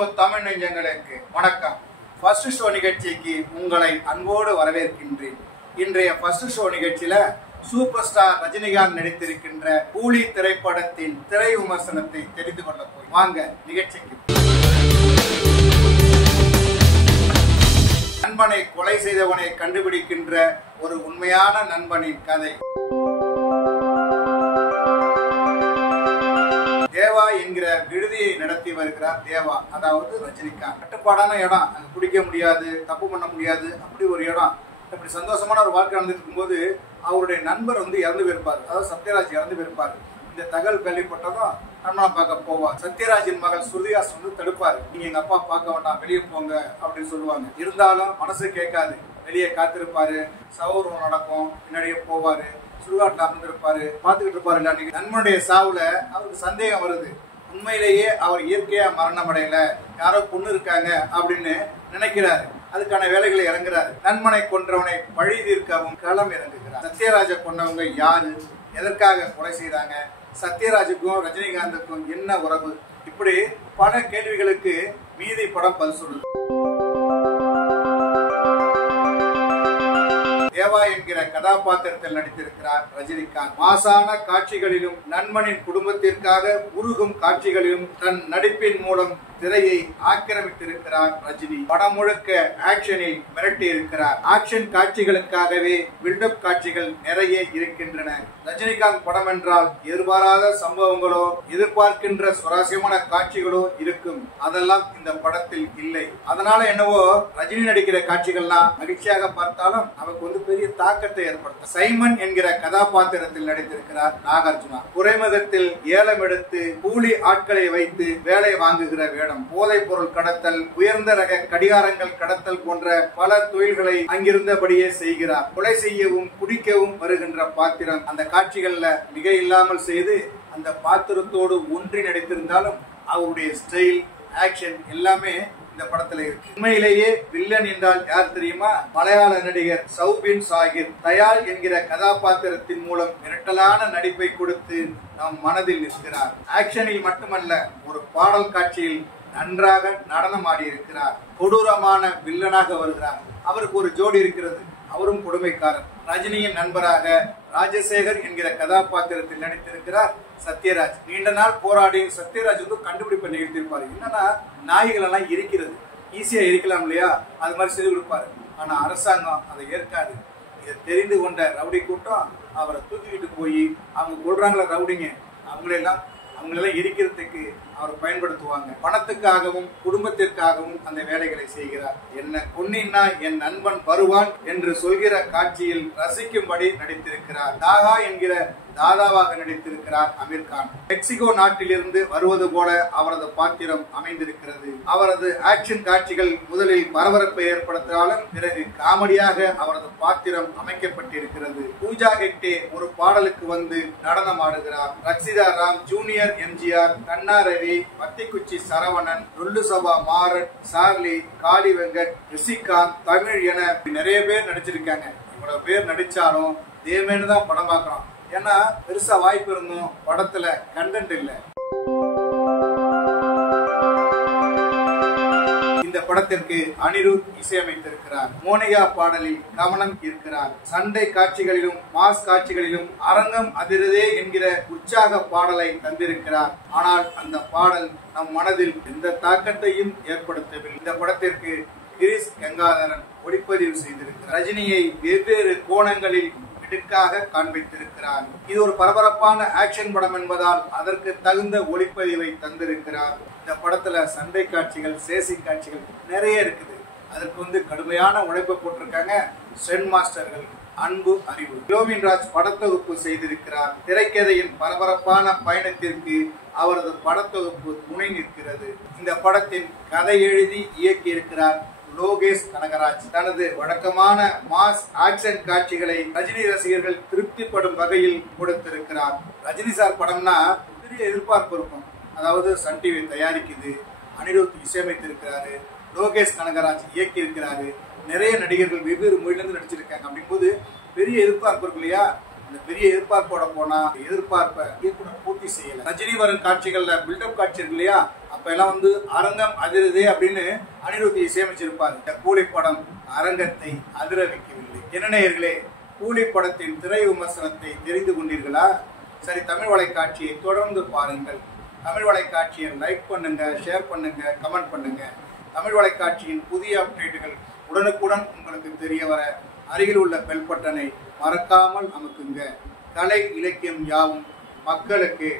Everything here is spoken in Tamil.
அன்பு தமிழ் நெஞ்சங்களுக்கு வணக்கம். ஃபர்ஸ்ட் ஷோ நிகழ்ச்சிக்கு உங்களை அன்போடு வரவேற்கின்றேன். இன்றைய ஃபர்ஸ்ட் ஷோ நிகழ்ச்சியில சூப்பர் ஸ்டார் ரஜினிகாந்த் நடித்திருக்கின்ற கூலி திரைப்படத்தின் திரை விமர்சனத்தை தெரிந்து கொள்ள போய் வாங்க நிகழ்ச்சிக்கு. நண்பனை கொலை செய்தவனை கண்டுபிடிக்கின்ற ஒரு உண்மையான நண்பனின் கதை. தேவா என்கிற விடுதியை நடத்தி வருகிறார் தேவா, அதாவது ரஜினிகாந்த். கட்டுப்பாடான இடம், அங்க குடிக்க முடியாது, தப்பு பண்ண முடியாது, அப்படி ஒரு இடம். இப்படி சந்தோஷமான ஒரு வாழ்க்கை நடந்துட்டு இருக்கும்போது அவருடைய நண்பர் இறந்து போயிருப்பாரு, அதாவது சத்யராஜ் இறந்து போயிருப்பாரு. இந்த தகவல் கேள்விப்பட்டதும் நண்பனை பார்க்க போவார். சத்யராஜின் மகள் ஸ்ருதிஹாசன் தடுப்பாரு, நீங்க எங்க அப்பா பார்க்க வேண்டாம், வெளியே போங்க அப்படின்னு சொல்லுவாங்க. இருந்தாலும் மனசு கேட்காது, வெளியே காத்திருப்பாரு. சௌரம் நடக்கும், பின்னாடியே போவாரு. சுடுகாட்டில் அமர்ந்திருப்பாரு, பார்த்துக்கிட்டு இருப்பாரு. நண்பனுடைய சாவுல அவருக்கு சந்தேகம் வருது. உண்மையிலேயே அவர் இயற்கையா மரணம் அடையல, யாரோ பொண்ணு இருக்காங்க அப்படின்னு நினைக்கிறாரு. அதுக்கான வேலைகளை இறங்குறாரு. நண்பனை கொன்றவனை பழி தீர்க்கவும் களம் இறங்குகிறார். சத்யராஜை கொண்டவங்க யாரு, எதற்காக கொலை செய்தாங்க, சத்யராஜுக்கும் ரஜினிகாந்துக்கும் என்ன உறவு, இப்படி பல கேள்விகளுக்கு மீதி படம் பதில் சொல்லுது. தேவா என்கிற கதாபாத்திரத்தில் நடித்திருக்கிறார் ரஜினிகாந்த். மாசான காட்சிகளிலும் நண்பனின் குடும்பத்திற்காக உருகும் காட்சிகளிலும் தன் நடிப்பின் மூலம் திரையை ஆக்கிரமித்திருக்கிறார் ரஜினி. படம் முழுக்க ஆக்ஷனை மிரட்டி இருக்கிறார். ஆக்ஷன் காட்சிகளுக்காகவே பில்டப் காட்சிகள் நிறைய இருக்கின்றன. ரஜினிகாந்த் படம் என்றால் எதிர்பாராத சம்பவங்களோ எதிர்பார்க்கின்ற சுவாரஸ்யமான காட்சிகளோ இருக்கும். அதெல்லாம் இந்த படத்தில் இல்லை. அதனால என்னவோ ரஜினி நடிக்கிற காட்சிகள்லாம் மகிழ்ச்சியாக பார்த்தாலும் நமக்கு பெரிய தாக்கத்தை ஏற்படுத்தும். சைமன் என்கிற கதாபாத்திரத்தில் நடித்திருக்கிறார் நாகார்ஜுனா. குறைமதத்தில் ஏலம் எடுத்து கூலி ஆட்களை வைத்து வேலை வாங்குகிற வேடம். போதைப் பொருள் கடத்தல், உயர்ந்த ரக கடிகாரங்கள் கடத்தல் போன்ற பல தொழில்களை அங்கிருந்தபடியே செய்கிறார். கொலை செய்யவும் குடிக்கவும் வருகின்ற பாத்திரம் அந்த காட்சிகள்ல மிக இல்லாமல் செய்து அந்த பாத்திரத்தோடு ஒன்றி நடித்திருந்தாலும் அவருடைய ஸ்டைல், ஆக்ஷன் எல்லாமே இந்த படத்துல இருக்கு. உண்மையிலேயே வில்லன் என்றால் யார் தெரியுமா? மலையாள நடிகர் சௌபின் சாகிர். தயால் என்கிற கதாபாத்திரத்தின் மூலம் மிரட்டலான நடிப்பை கொடுத்து நம் மனதில் நிற்கிறார். ஆக்ஷனில் மட்டுமல்ல, ஒரு பாடல் காட்சியில் நன்றாக நடனம் ஆடி இருக்கிறார். கொடூரமான வில்லனாக வருகிறார். அவருக்கு ஒரு ஜோடி இருக்கிறது, அவரும் கொடுமைக்காரர். ரஜினியின் நண்பராக ராஜசேகர் என்கிற கதாபாத்திரத்தில் நடித்திருக்கிறார் சத்யராஜ். நீண்ட நாள் போராடி சத்யராஜ் கண்டுபிடிப்பை நிகழ்த்திருப்பாரு. என்னன்னா, நாய்கள் எல்லாம் இருக்கிறது, ஈஸியா இருக்கலாம் இல்லையா, அது மாதிரி செய்து கொடுப்பாரு. ஆனா அரசாங்கம் அதை ஏற்காது. இதை தெரிந்து கொண்ட ரவுடி கூட்டம் அவரை தூக்கிக்கிட்டு போய் அவங்க கொள்றாங்கள ரவுடிங்க, அவங்களெல்லாம் இருக்கிறதுக்கு அவர் பயன்படுத்துவாங்க. பணத்துக்காகவும் குடும்பத்திற்காகவும் அந்த வேலைகளை செய்கிறார். என்ன கொன்னின்னா என் நண்பன் வருவான் என்று சொல்கிற காட்சியில் ரசிக்கும்படி நடித்திருக்கிறார். தாகா என்கிற தாதாவாக நடித்திருக்கிறார் அமீர் கான். மெக்சிகோ நாட்டிலிருந்து வருவது போல அவரது பாத்திரம் அமைந்திருக்கிறது. அவரது ஆக்ஷன் காட்சிகள் முதலில் பரபரப்பை ஏற்படுத்தினாலும் பிறகு காமெடியாக அவரது பாத்திரம் அமைக்கப்பட்டிருக்கிறது. பூஜா ஹெக்டே ஒரு பாடலுக்கு வந்து நடனம் ஆடுகிறார். ரக்ஷிதா ராம், ஜூனியர் எம்ஜிஆர், கண்ணா ரவி, பத்திக்குச்சி சரவணன், ருல்லு சபா மாறன், சார்லி, காளி வெங்கட், ரிஷிகாந்த், தமிழ் என நிறைய பேர் நடிச்சிருக்காங்க. இவ்வளவு பேர் நடிச்சாலும் தேவேன்னு தான் படம் பார்க்கிறோம். ஏன்னா பெருசா வாய்ப்பு இருந்தும் படத்துல கண்டென்ட் இல்ல. இந்த படத்திற்கு அனிருத் இசையமைத்திருக்கிறார். மோனிகா பாடலில் கவனம் இருக்கிறார். சண்டை காட்சிகளிலும் மாஸ் காட்சிகளிலும் அரங்கம் அதிரதே என்கிற உற்சாக பாடலை தந்திருக்கிறார். ஆனால் அந்த பாடல் நம் மனதில் எந்த தாக்கத்தையும் ஏற்படுத்தவில்லை. இந்த படத்திற்கு கிரீஷ் கங்காதரன் ஒளிப்பதிவு செய்திருக்கிறார். ரஜினியை வெவ்வேறு கோணங்களில் காண்பித்திருக்கிறார். இது ஒரு பரபரப்பான ஆக்ஷன் படம் என்பதால் அதற்கு தகுந்த ஒளிப்பதிவை தந்திருக்கிறார். இந்த படத்துல சண்டை காட்சிகள், சேசிங் காட்சிகள் நிறைய இருக்குது. அதற்கு கடுமையான உழைப்பை போட்டிருக்காங்க சென் மாஸ்டர்கள் அன்பு, அறிவு. கோவிந்தராஜ் படத்தொகுப்பு செய்திருக்கிறார். திரைக்கதையின் பரபரப்பான பயணத்திற்கு அவரது படத்தொகுப்பு துணை நிற்கிறது. இந்த படத்தின் கதை எழுதி இயக்கி இருக்கிறார் லோகேஷ் கனகராஜ். தனது வழக்கமான மாஸ் ஆக்ஷன் காட்சிகளை ரஜினி ரசிகர்கள் திருப்திப்படும் வகையில் கொடுத்திருக்கிறார். ரஜினி சார் படம்னா பெரிய எதிர்பார்ப்பு இருக்கும். அதாவது சன் டிவி தயாரிக்குது, அனிருத் இசையமைத்திருக்கிறாரு, லோகேஷ் கனகராஜ் இயக்கி இருக்கிறாரு, நிறைய நடிகர்கள் வெவ்வேறு மொழியிலிருந்து நடிச்சிருக்காங்க. அப்படிங்கும்போது பெரிய எதிர்பார்ப்பு இருக்கு இல்லையா? அந்த பெரிய எதிர்பார்ப்போட போனா எதிர்பார்ப்பை பூர்த்தி செய்யல. ரஜினி வரும் காட்சிகள்ல பில்டப் காட்சி இருக்கு இல்லையா, அப்ப எல்லாம் அரங்கம் அதிருதே அப்படின்னு அனிருத் இசையமைச்சிருப்பார். இந்த கூலி படம் அரங்கத்தை அதிர வைக்கவில்லை. என்ன நேயர்களே, கூலி படத்தின் திரை விமர்சனத்தை தெரிந்து கொண்டீர்களா? சரி, தமிழ் வலைக்காட்சியை தொடர்ந்து பாருங்கள். தமிழ் வலைக்காட்சியை லைக் பண்ணுங்க, ஷேர் பண்ணுங்க, கமெண்ட் பண்ணுங்க. தமிழ் வலைக்காட்சியின் புதிய அப்டேட்டுகள் உடனுக்குடன் உங்களுக்கு தெரிய வர அருகில் உள்ள பெல் பட்டனை மறக்காமல் அமுக்குங்க. கலை இலக்கியம் யாவும் மக்களுக்கு.